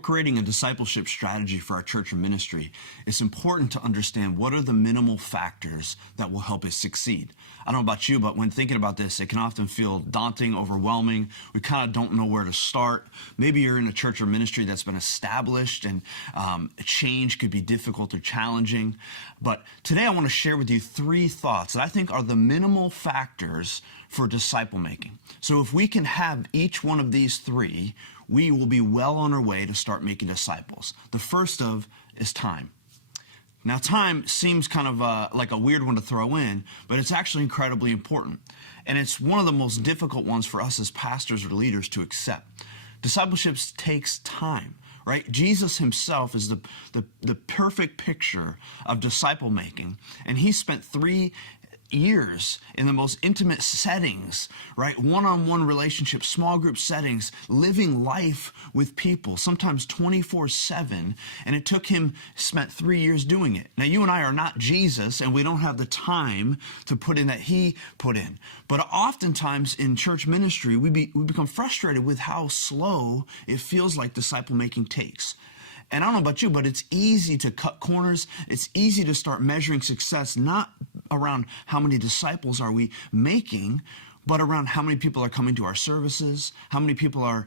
creating a discipleship strategy for our church or ministry, it's important to understand what are the minimal factors that will help us succeed. I don't know about you, but when thinking about this, it can often feel daunting, overwhelming. We kind of don't know where to start. Maybe you're in a church or ministry that's been established and change could be difficult or challenging. But today I want to share with you 3 thoughts that I think are the minimal factors for disciple making. So if we can have each one of these 3, we will be well on our way to start making disciples. The first of is time. Now, time seems kind of like a weird one to throw in, but it's actually incredibly important. And it's one of the most difficult ones for us as pastors or leaders to accept. Discipleship takes time, right? Jesus himself is the perfect picture of disciple making. And he spent 3 years in the most intimate settings, right? One-on-one relationships, small group settings, living life with people, sometimes 24/7. And it took him, spent 3 years doing it. Now, you and I are not Jesus, and we don't have the time to put in that he put in. But oftentimes in church ministry, we become frustrated with how slow it feels like disciple making takes. And I don't know about you, but it's easy to cut corners. It's easy to start measuring success, not around how many disciples are we making, but around how many people are coming to our services, how many people are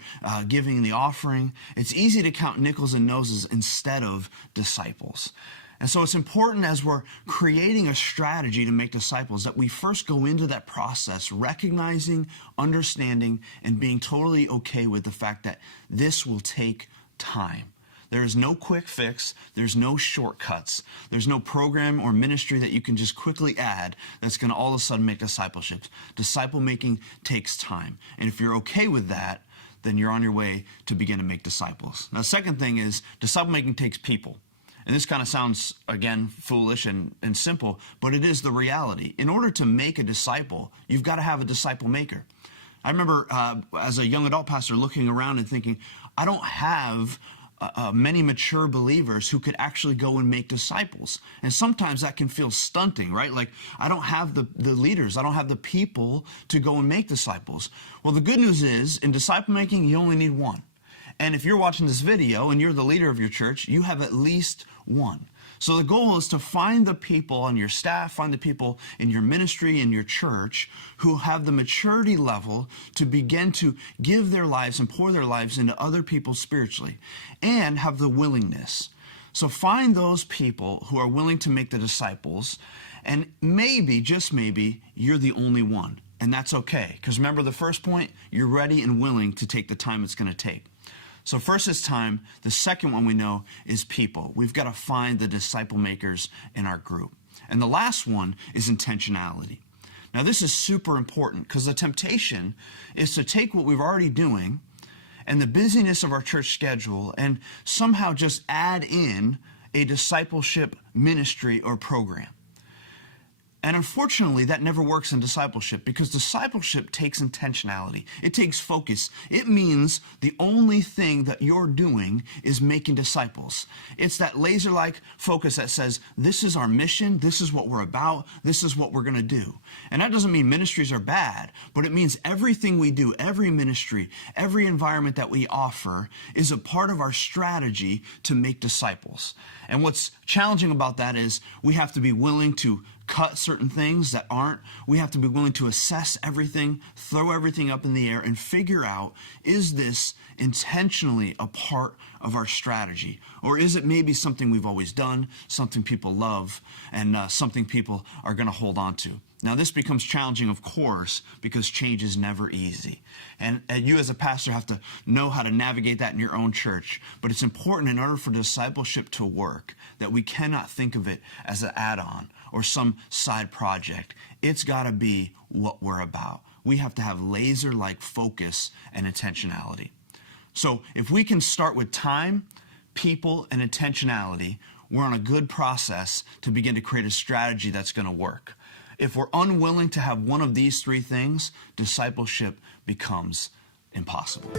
giving the offering. It's easy to count nickels and noses instead of disciples. And so it's important as we're creating a strategy to make disciples that we first go into that process recognizing, understanding, and being totally okay with the fact that this will take time. There is no quick fix. There's no shortcuts. There's no program or ministry that you can just quickly add that's going to all of a sudden make discipleship. Disciple making takes time. And if you're okay with that, then you're on your way to begin to make disciples. Now, the second thing is disciple making takes people. And this kind of sounds, again, foolish and simple, but it is the reality. In order to make a disciple, you've got to have a disciple maker. I remember as a young adult pastor looking around and thinking, I don't have many mature believers who could actually go and make disciples. And sometimes that can feel stunting, right? Like, I don't have the leaders. I don't have the people to go and make disciples. Well, the good news is, in disciple making, you only need one. And if you're watching this video and you're the leader of your church, you have at least one. So the goal is to find the people on your staff, find the people in your ministry, in your church, who have the maturity level to begin to give their lives and pour their lives into other people spiritually, and have the willingness. So find those people who are willing to make the disciples, and maybe, just maybe, you're the only one. And that's okay, because remember the first point, you're ready and willing to take the time it's going to take. So first is time. The second one we know is people. We've got to find the disciple makers in our group. And the last one is intentionality. Now this is super important because the temptation is to take what we're already doing and the busyness of our church schedule and somehow just add in a discipleship ministry or program. And unfortunately, that never works in discipleship because discipleship takes intentionality. It takes focus. It means the only thing that you're doing is making disciples. It's that laser-like focus that says, this is our mission, this is what we're about, this is what we're going to do. And that doesn't mean ministries are bad, but it means everything we do, every ministry, every environment that we offer is a part of our strategy to make disciples. And what's challenging about that is we have to be willing to cut certain things that aren't. We have to be willing to assess everything, throw everything up in the air, and figure out, is this intentionally a part of our strategy? Or is it maybe something we've always done, something people love, and something people are going to hold on to? Now, this becomes challenging, of course, because change is never easy. And you as a pastor have to know how to navigate that in your own church. But it's important in order for discipleship to work that we cannot think of it as an add-on or some side project. It's got to be what we're about. We have to have laser-like focus and intentionality. So if we can start with time, people, and intentionality, we're on a good process to begin to create a strategy that's going to work. If we're unwilling to have one of these 3 things, discipleship becomes impossible.